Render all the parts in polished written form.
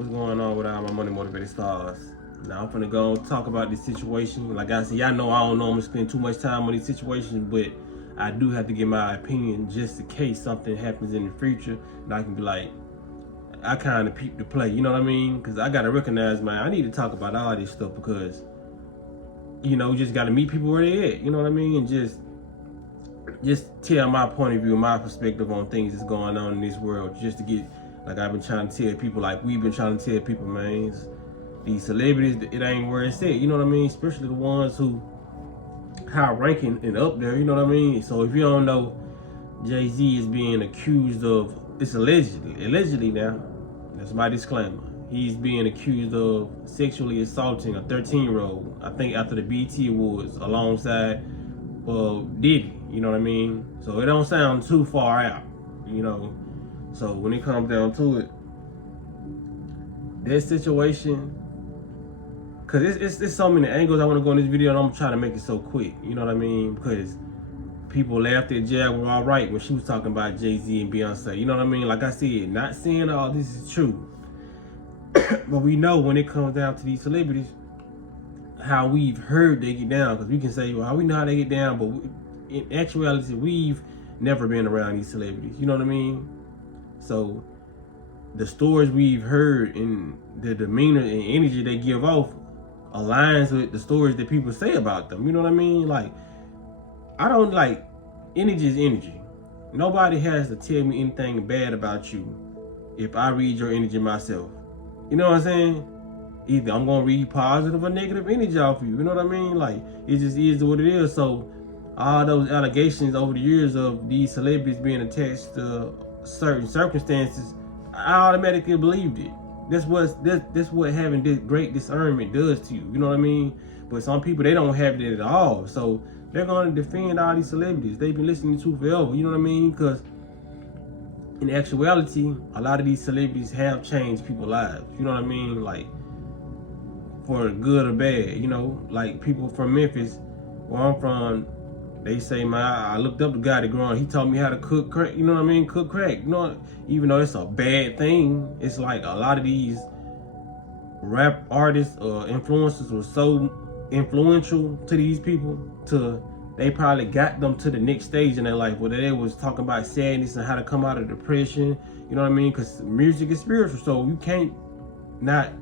What's going on with all my money motivated stars? Now I'm finna go talk about this situation. Like I said, y'all know I don't normally spend too much time on these situations, but I do have to give my opinion just in case something happens in the future, and I can be like, I kind of peep the play, you know what I mean? Because I gotta recognize, man, I need to talk about all this stuff because, you know, just gotta meet people where they at, you know what I mean? And just tell my point of view, my perspective on things that's going on in this world, just to get, like I've been trying to tell people, like we've been trying to tell people, man, these celebrities, it ain't where it's at, you know what I mean? Especially the ones who high ranking and up there, you know what I mean? So if you don't know, Jay-Z is being accused of, it's allegedly now, that's my disclaimer. He's being accused of sexually assaulting a 13-year-old, I think after the BET Awards, alongside Diddy, you know what I mean? So it don't sound too far out, you know? So when it comes down to it, that situation, cause it's so many angles I want to go in this video, and I'm trying to make it so quick, you know what I mean? Because people laughed at Jaguar Wright when she was talking about Jay-Z and Beyonce, you know what I mean? Like I said, not saying all this is true, but we know when it comes down to these celebrities, how we've heard they get down, because we can say, well, how we know how they get down, but in actuality, we've never been around these celebrities, you know what I mean? So the stories we've heard and the demeanor and energy they give off aligns with the stories that people say about them, you know what I mean? Like, I don't like, energy is energy. Nobody has to tell me anything bad about you if I read your energy myself. You know what I'm saying? Either I'm gonna read positive or negative energy off you, you know what I mean? Like, it just is what it is. So all those allegations over the years of these celebrities being attached to certain circumstances, I automatically believed it. That's what having this great discernment does to you, you know what I mean? But some people, they don't have it at all. So they're gonna defend all these celebrities they've been listening to forever, you know what I mean? Because in actuality, a lot of these celebrities have changed people's lives, you know what I mean? Like, for good or bad, you know? Like, people from Memphis, where I'm from, they say, man, I looked up the guy that growing, he taught me how to cook crack, you know what I mean? Cook crack, you know, even though it's a bad thing, it's like a lot of these rap artists or influencers were so influential to these people, they probably got them to the next stage in their life, where they was talking about sadness and how to come out of depression, you know what I mean? Because music is spiritual, so you can't not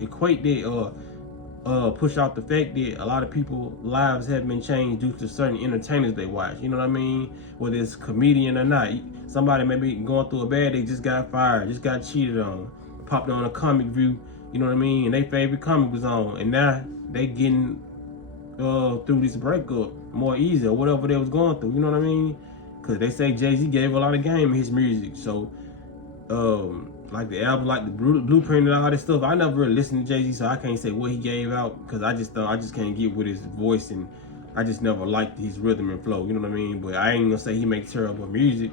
equate that or push out the fact that a lot of people's lives have been changed due to certain entertainers they watch, you know what I mean? Whether it's comedian or not. Somebody maybe going through a bad, they just got fired, just got cheated on, popped on a comic view, you know what I mean? And their favorite comic was on, and now they getting through this breakup more easy or whatever they was going through, you know what I mean? Because they say Jay-Z gave a lot of game in his music. So like the album, like the Blueprint and all this stuff, I never really listened to Jay-Z, so I can't say what he gave out, because I just can't get with his voice, and I just never liked his rhythm and flow, you know what I mean? But I ain't gonna say he makes terrible music.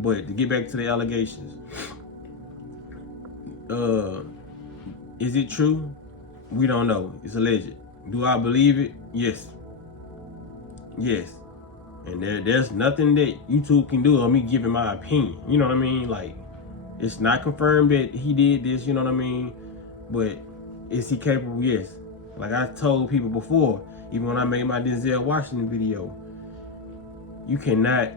But to get back to the allegations, is it true? We don't know. It's alleged. Do I believe it? Yes. Yes. And there's nothing that YouTube can do on me giving my opinion, you know what I mean? Like, it's not confirmed that he did this, you know what I mean? But is he capable? Yes. Like I told people before, even when I made my Denzel Washington video, you can't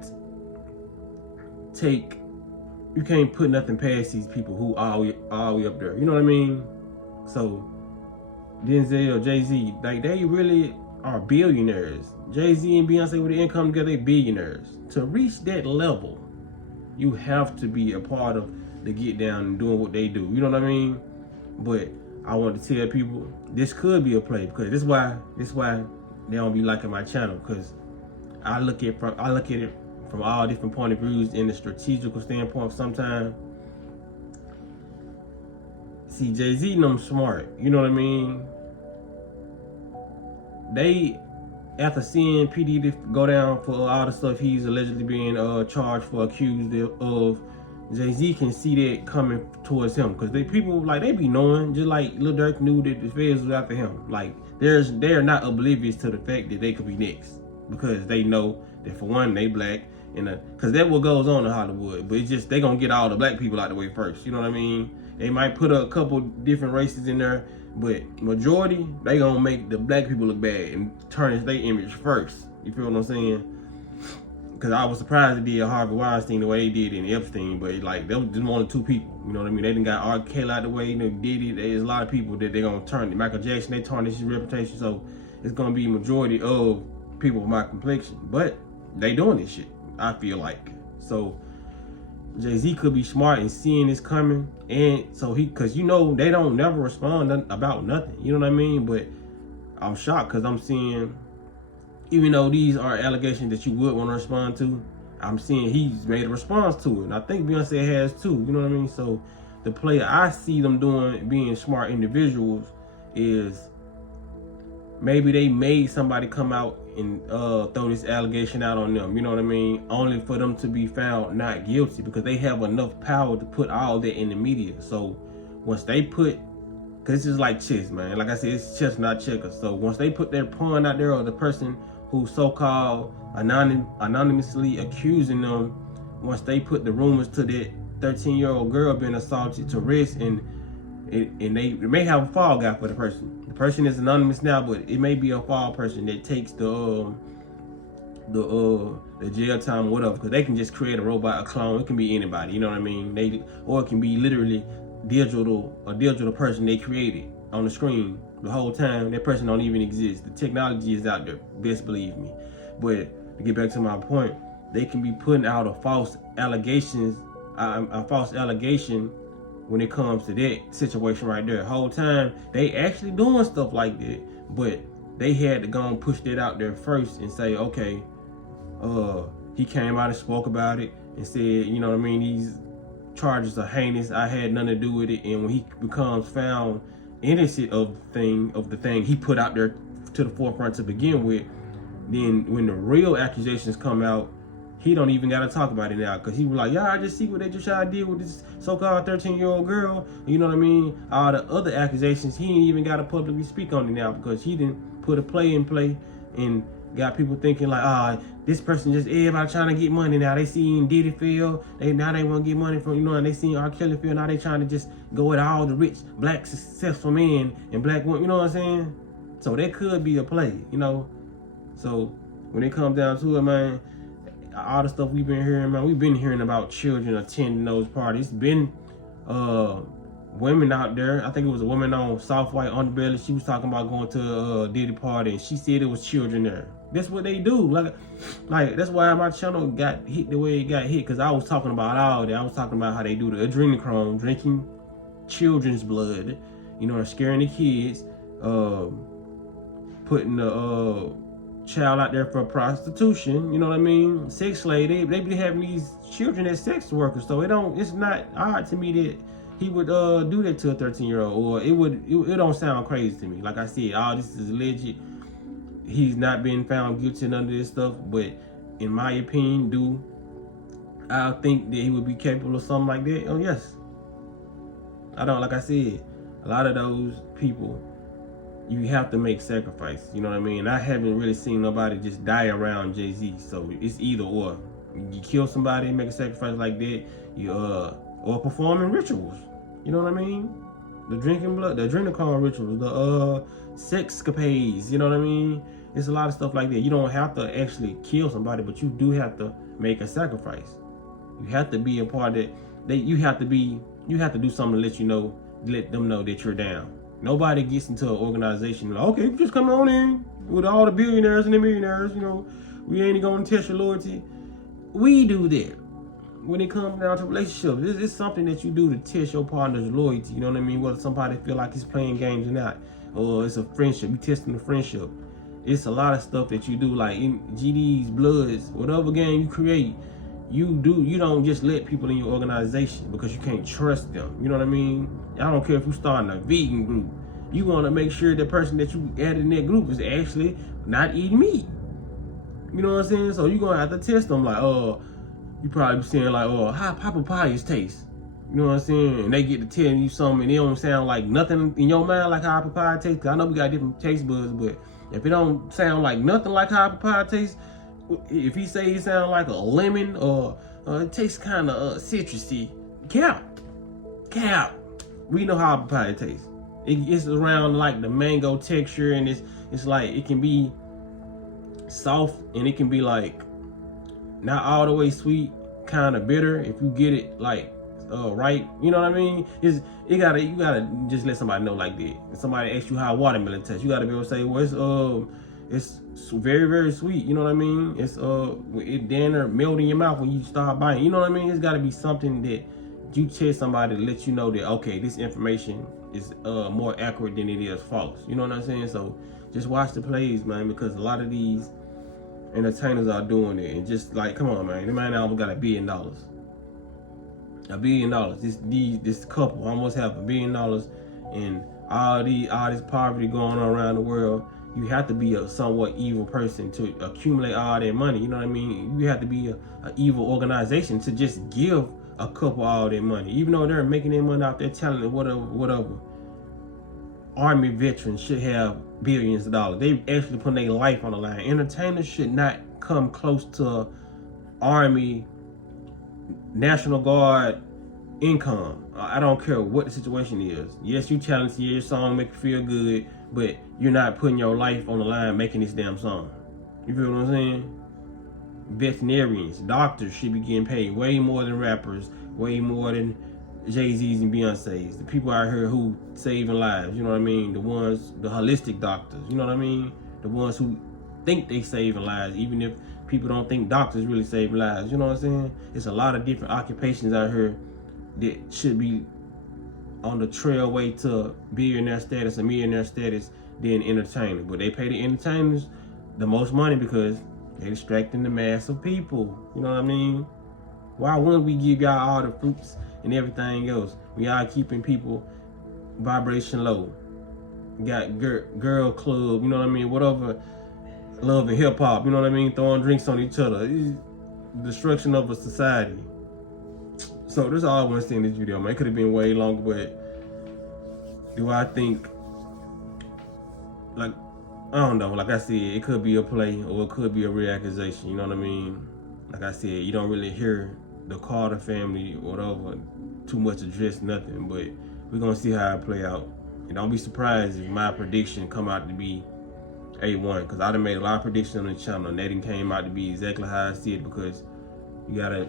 put nothing past these people who all the way up there, you know what I mean? So Denzel, Jay-Z, like, they really are billionaires. Jay-Z and Beyonce, with the income together, they billionaires. To reach that level, you have to be a part of the get down and doing what they do, you know what I mean? But I want to tell people, this could be a play, because this why they don't be liking my channel, because I look at it from all different point of views in the strategical standpoint. Sometimes, see, Jay-Z and them smart, you know what I mean? They, after seeing P. Diddy go down for all the stuff he's allegedly being charged for, accused of, Jay-Z can see that coming towards him, because people, like, they be knowing, just like Lil Durk knew that the feds was after him. Like, they're not oblivious to the fact that they could be next, because they know that, for one, they black, and because that's what goes on in Hollywood. But it's just, they gonna get all the black people out the way first, you know what I mean? They might put a couple different races in there, but majority, they gonna make the black people look bad and tarnish their image first. You feel what I'm saying? Because I was surprised they did Harvey Weinstein the way they did in Epstein, but like, they was just only 2 people. You know what I mean? They done got R. Kelly out the way, did it. There's a lot of people that they're gonna turn. Michael Jackson, they tarnish his reputation, so it's gonna be majority of people with my complexion. But they doing this shit, I feel like. So Jay-Z could be smart in seeing this coming, and so cause they don't never respond about nothing. You know what I mean? But I'm shocked because I'm seeing, even though these are allegations that you would want to respond to, I'm seeing he's made a response to it. And I think Beyonce has too, you know what I mean? So the play I see them doing, being smart individuals, is maybe they made somebody come out and throw this allegation out on them, you know what I mean? Only for them to be found not guilty, because they have enough power to put all that in the media. So once they put, because this is like chess, man. Like I said, it's chess, not checkers. So once they put their pawn out there, or the person who so-called anonymously accusing them, once they put the rumors to that 13-year-old girl being assaulted to rest, and they may have a fall guy for the person. The person is anonymous now, but it may be a fall person that takes the jail time or whatever, because they can just create a robot, a clone. It can be anybody, you know what I mean? Or it can be literally a digital person they created on the screen the whole time. That person don't even exist. The technology is out there, best believe me. But to get back to my point, they can be putting out a false allegation when it comes to that situation right there. The whole time they actually doing stuff like that, but they had to go and push that out there first and say, okay, he came out and spoke about it and said, you know what I mean, these charges are heinous, I had nothing to do with it. And when he becomes found innocent of the thing he put out there to the forefront to begin with, then when the real accusations come out, he don't even gotta talk about it now, because he was like, yeah, I just see what they just tried to deal with this so-called 13-year-old girl. You know what I mean? All the other accusations, he ain't even gotta publicly speak on it now, because he didn't put a play in play and got people thinking like, this person just, everybody trying to get money now. They seen Diddy fail, now they want to get money from, you know, and they seen R. Kelly fail, now they trying to just go at all the rich, black, successful men and black women, you know what I'm saying? So that could be a play, you know? So when it comes down to it, man, all the stuff we've been hearing, man, we've been hearing about children attending those parties. Been women out there. I think it was a woman on Soft White Underbelly. She was talking about going to a Diddy party, and she said it was children there. That's what they do. Like that's why my channel got hit the way it got hit, because I was talking about all that. I was talking about how they do the adrenochrome, drinking children's blood, you know, scaring the kids, putting the child out there for prostitution, you know what I mean? Sex slave. They be having these children as sex workers. So it's not odd to me that he would do that to a 13-year-old, or it don't sound crazy to me. Like I said, all this is legit. He's not been found guilty of none of this stuff, but in my opinion, I think that he would be capable of something like that? Oh yes. I don't, like I said, a lot of those people, you have to make sacrifice, you know what I mean? I haven't really seen nobody just die around Jay-Z, so it's either or. You kill somebody, make a sacrifice like that, or performing rituals, you know what I mean? The drinking blood, the adrenochrome rituals, the sexcapades, you know what I mean? It's a lot of stuff like that. You don't have to actually kill somebody, but you do have to make a sacrifice. You have to be a part of that. You have to do something to let them know that you're down. Nobody gets into an organization like, okay, just come on in with all the billionaires and the millionaires, you know, we ain't gonna test your loyalty. We do that. When it comes down to relationships, it's something that you do to test your partner's loyalty, you know what I mean? Whether somebody feel like he's playing games or not, or it's a friendship, you testing the friendship. It's a lot of stuff that you do, like in GDs, Bloods, whatever game you create, you don't just let people in your organization because you can't trust them. You know what I mean? I don't care if you're starting a vegan group. You want to make sure the person that you added in that group is actually not eating meat. You know what I'm saying? So you're going to have to test them like, you probably be saying like, how papayas taste. You know what I'm saying? And they get to telling you something and it don't sound like nothing in your mind like how papaya tastes. Cause I know we got different taste buds, but if it don't sound like nothing like how papaya tastes, if he say it sound like a lemon or it tastes kind of citrusy, cap. we know how apple pie tastes. It's around like the mango texture, and it's like it can be soft, and it can be like not all the way sweet, kind of bitter if you get it like right. You know what I mean? You gotta just let somebody know like that. If somebody asks you how watermelon tastes, you gotta be able to say, well, it's very, very sweet. You know what I mean? It's it then melt in your mouth when you start biting. You know what I mean? It's gotta be something that you tell somebody to let you know that, okay, this information is more accurate than it is false. You know what I'm saying? So just watch the plays, man, because a lot of these entertainers are doing it. And just like, come on, man, the man almost got $1 billion. $1 billion. This couple almost have $1 billion, and all this poverty going on around the world. You have to be a somewhat evil person to accumulate all that money. You know what I mean? You have to be an evil organization to just give a couple all their money, even though they're making their money out there, telling it whatever. Army veterans should have billions of dollars. They actually put their life on the line. Entertainers should not come close to Army, National Guard income. I don't care what the situation is. Yes, you talented, your song make you feel good, but you're not putting your life on the line making this damn song. You feel what I'm saying? Veterinarians, doctors should be getting paid way more than rappers, way more than Jay-Z's and Beyonce's. The people out here who saving lives, you know what I mean? The holistic doctors, you know what I mean? The ones who think they saving lives, even if people don't think doctors really save lives, you know what I'm saying? It's a lot of different occupations out here that should be on the trailway to billionaire status or millionaire status than entertainers. But they pay the entertainers the most money because they're distracting the mass of people. You know what I mean? Why wouldn't we give y'all all the fruits and everything else? We are keeping people vibration low. We got girl club, you know what I mean? Whatever, love and hip hop, you know what I mean? Throwing drinks on each other. It's destruction of a society. So that's all I want to say in this video, man. It could have been way longer, but do I think, like, I don't know, like I said, it could be a play or it could be a real accusation, you know what I mean? Like I said, you don't really hear the Carter family or whatever too much address nothing, but we're gonna see how it play out. And don't be surprised if my prediction come out to be A1, because I done made a lot of predictions on the channel and they didn't came out to be exactly how I see it, because you gotta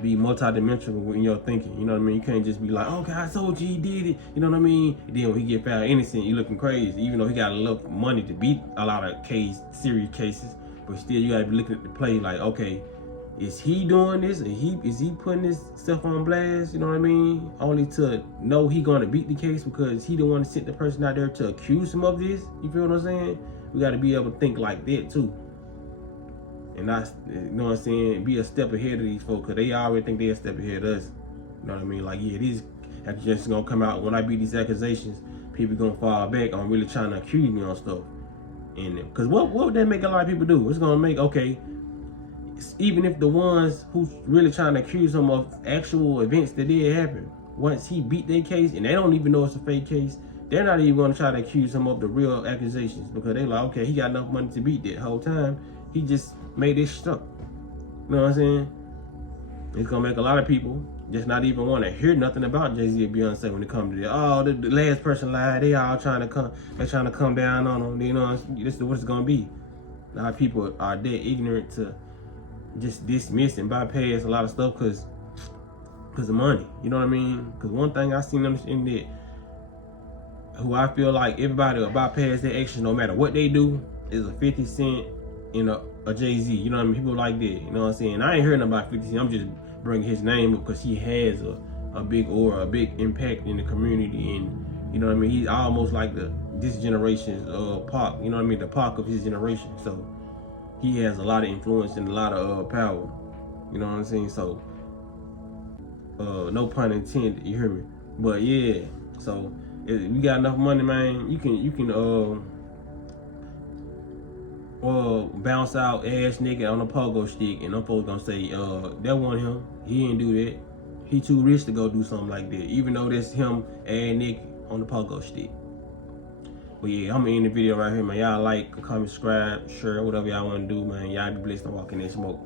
be multi-dimensional in your thinking, you know what I mean? You can't just be like, oh, God, I told you he did it, you know what I mean? And then when he get found innocent, you looking crazy, even though he got enough money to beat a lot of serious cases, but still you gotta be looking at the play like, okay, is he doing this? Is he putting this stuff on blast, you know what I mean? Only to know he gonna beat the case because he the one to send the person out there to accuse him of this, you feel what I'm saying? We gotta be able to think like that too. And not, you know what I'm saying, be a step ahead of these folks, because they already think they're a step ahead of us. You know what I mean? Like, yeah, these accusations gonna come out. When I beat these accusations, people gonna fall back on really trying to accuse me on stuff. And because what would that make a lot of people do? It's gonna make, okay, even if the ones who's really trying to accuse him of actual events that did happen, once he beat their case and they don't even know it's a fake case, they're not even gonna try to accuse him of the real accusations, because they're like, okay, he got enough money to beat that whole time. He just made it stuck. You know what I'm saying? It's gonna make a lot of people just not even want to hear nothing about Jay-Z or Beyonce when it comes to that. Oh, the last person lied. They all trying to come down on them. You know, this is what it's gonna be. A lot of people are dead ignorant to just dismiss and bypass a lot of stuff because of money. You know what I mean? Because one thing I seen them in that, who I feel like everybody will bypass their actions no matter what they do, is a 50 Cent and a Jay-Z. You know what I mean? People like that. You know what I'm saying? I ain't hearing about 50 Cent. I'm just bringing his name up because he has a big aura, a big impact in the community. And you know what I mean? He's almost like this generation's Pac. You know what I mean? The Pac of his generation. So he has a lot of influence and a lot of power. You know what I'm saying? So no pun intended. You hear me? But yeah. So if we got enough money, man, you can bounce out ass naked on a pogo stick, and them folks gonna say, that wasn't him. He didn't do that. He too rich to go do something like that, even though that's him ass naked on the pogo stick. But yeah, I'm gonna end the video right here, man. Y'all like, comment, subscribe, share, whatever y'all wanna do, man. Y'all be blessed and walking in smoke.